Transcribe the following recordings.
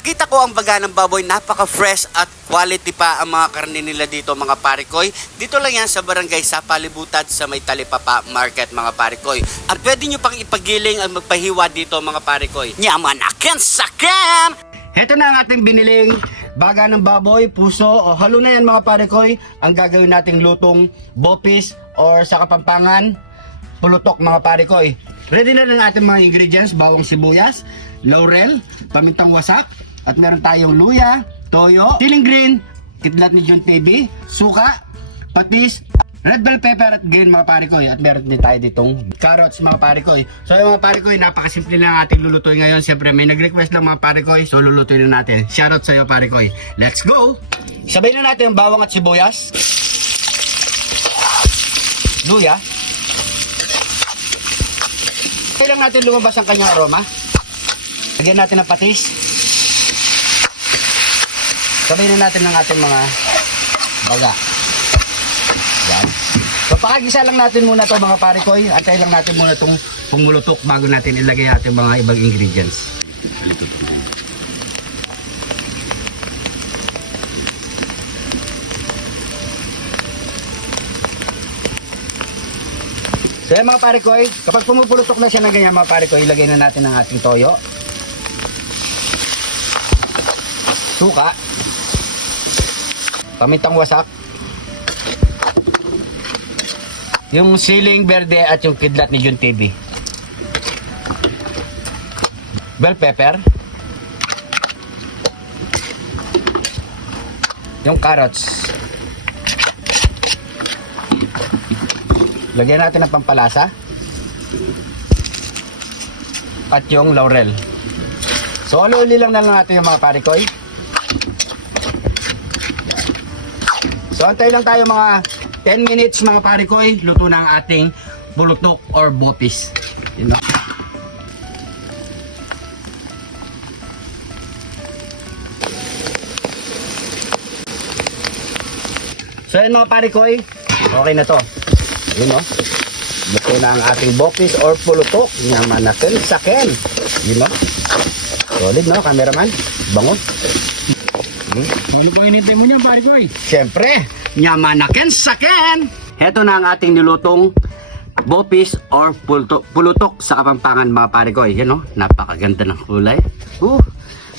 Nakita ko ang baga ng baboy, napaka-fresh at quality pa ang mga karne nila dito mga parikoy. Dito lang yan sa barangay sa Palibutad sa may Talipapa Market mga parikoy. At pwede nyo pang ipagiling at magpahiwa dito mga parikoy. Yaman akin sakin! Heto na ang ating biniling baga ng baboy, puso o halo na yan mga parikoy. Ang gagawin nating lutong bopis or sa Kapampangan, pulutok mga parikoy. Ready na rin ang ating mga ingredients, bawang sibuyas, laurel, pamintang wasak, at meron tayong luya, toyo, siling green, kidlat ni John TV, suka, patis, red bell pepper at green mga parikoy. At meron din tayo ditong carrots mga parikoy. So yung mga parikoy, napakasimple lang ating lulutuin ngayon. Siyempre may nag-request lang mga parikoy, so lulutuin na natin. Shoutout sa iyo parikoy. Let's go! Sabay na natin ang bawang at sibuyas, luya. Kailangan natin lumabas ang kanyang aroma. Lagyan natin ng patis. Sabay na natin ng ating mga baga. Yan. So pakagisa lang natin muna to mga parikoy. At lang natin muna itong pumulutok bago natin ilagay ating mga ibang ingredients. So yan mga parikoy, kapag pumupulutok na siya ng ganyan mga parikoy, ilagay na natin ang ating toyo, suka, pamintang wasak, yung siling berde at yung kidlat ni John TV, bell pepper, yung carrots. Lagyan natin ng pampalasa at yung laurel. So uli lang na lang natin yung mga parikoy. So antay lang tayo mga 10 minutes mga parikoy. Luto na ang ating pulutok or bopis. You know? So yun mga parikoy, okay na to. Yun o. Luto na ang ating bopis or pulutok. Yaman akin sakin. Yun o. Solid no, cameraman. Bango. Ano po inintay mo niyan, pare ko eh? Siyempre, yaman akin sakin. Heto na ang ating nilutong bopis or pulutok sa Kapampangan mga pare ko. Yan o. Napakaganda ng kulay.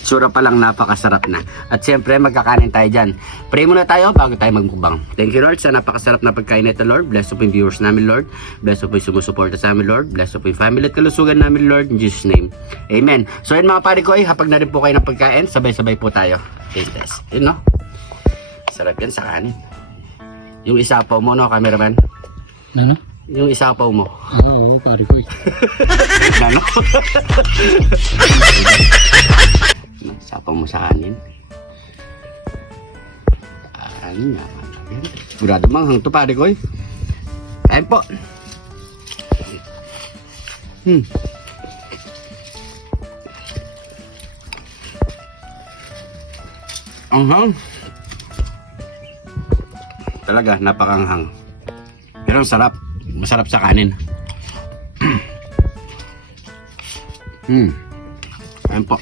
Sura pa lang napakasarap na. At siyempre magkakanin tayo dyan. Pray muna tayo bago tayo magmukbang. Thank you Lord sa napakasarap na pagkain nito Lord. Bless po yung viewers namin Lord. Bless po yung sumusuporta sa amin Lord. Bless po yung family at kalusugan namin Lord. In Jesus name. Amen. So yun mga pare ko, hapag na rin po kayo ng pagkain. Sabay-sabay po tayo. Taste test. Yun no. Sarap yan sa kanin. Yung isapaw mo no cameraman. Ano? Yung isapaw mo. Oo, pare ko eh. Ano? Sapaw mo sa kanin. Kanin naman. Sigurado manghang to pare ko eh. Kain po. Anghang. Talaga napakanghang. Pero ang sarap. Masarap sa kanin. Kain po.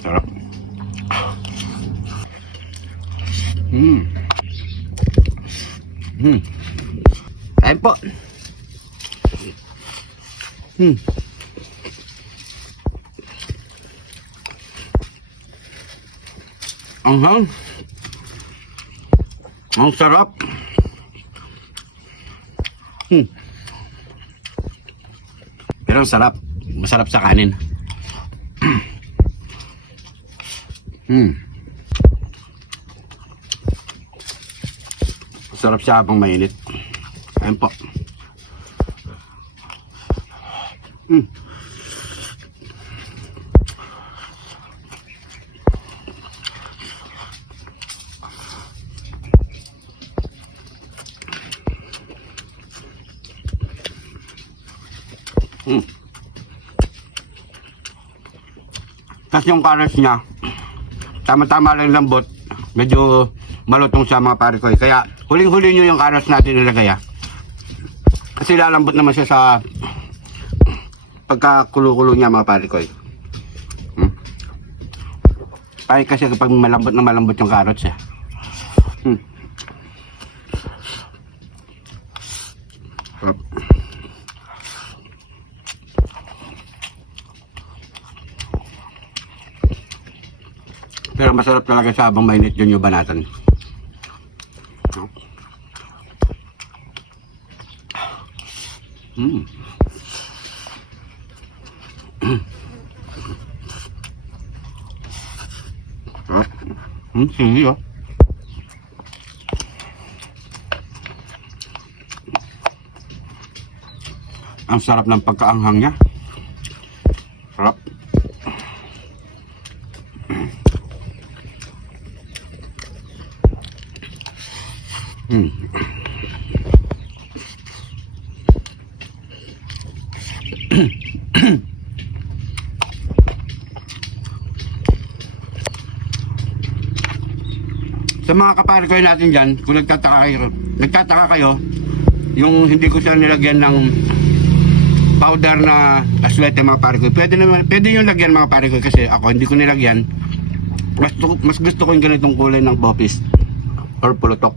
Sarap. Kain po. Anghang. Ang sarap. Pero ang sarap. Masarap sa kanin. Masarap siya habang mainit. Ayan po. Tapos yung carrots niya, tama-tama lang yung lambot. Medyo malutong sa mga pare ko. Kaya huling-huli nyo yung carrots natin nilagay ah. Kasi lalambot naman siya sa pagkakulo-kulo niya mga pare ko. Pare kasi kapag malambot na malambot yung carrots eh. Sarap. Pero masarap talaga sa habang mainit yun yung banatan. Sige oh. Ang sarap ng pagkaanghang niya. Sarap. Sa mga kapare ko natin dyan, kung nagtataka kayo, yung hindi ko siya nilagyan ng powder na aswete mga pare ko, pwede yung lagyan mga pare ko kasi ako hindi ko nilagyan. Mas gusto ko yung ganitong kulay ng popis or pulutok.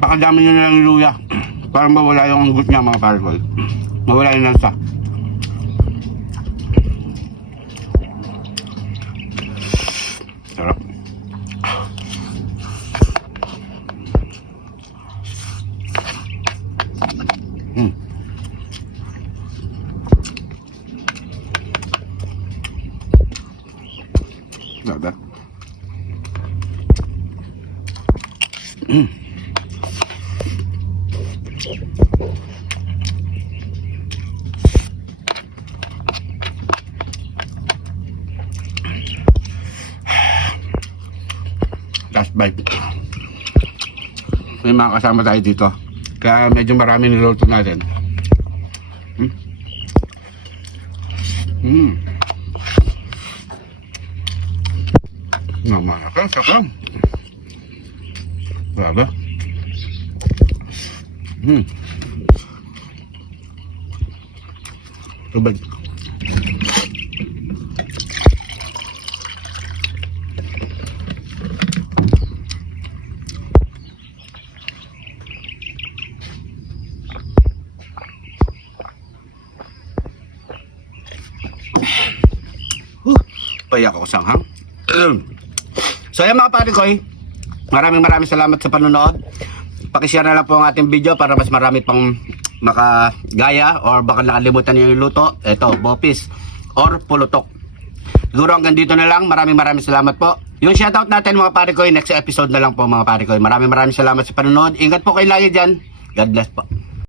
Pakadami nyo na lang yung luya para mawala yung gut niya mga pare ko. Mawala yung lansa. Sarap. Ganda. Last bite. May mga kasama tayo dito. Kaya medyo marami niluto natin. Namalakan, sakam. Grabe. Tubig. Payak ako sanghang. So yan mga pare ko, maraming salamat sa panonood. Pakishare na lang po ang ating video para mas marami pang makagaya or baka nakalimutan niyo yung luto. Ito, bopis or pulutok. Siguro hanggang dito na lang. Maraming salamat po. Yung shoutout natin mga pare ko, next episode na lang po mga pare ko. Maraming salamat sa panonood. Ingat po kayo lagi dyan. God bless po.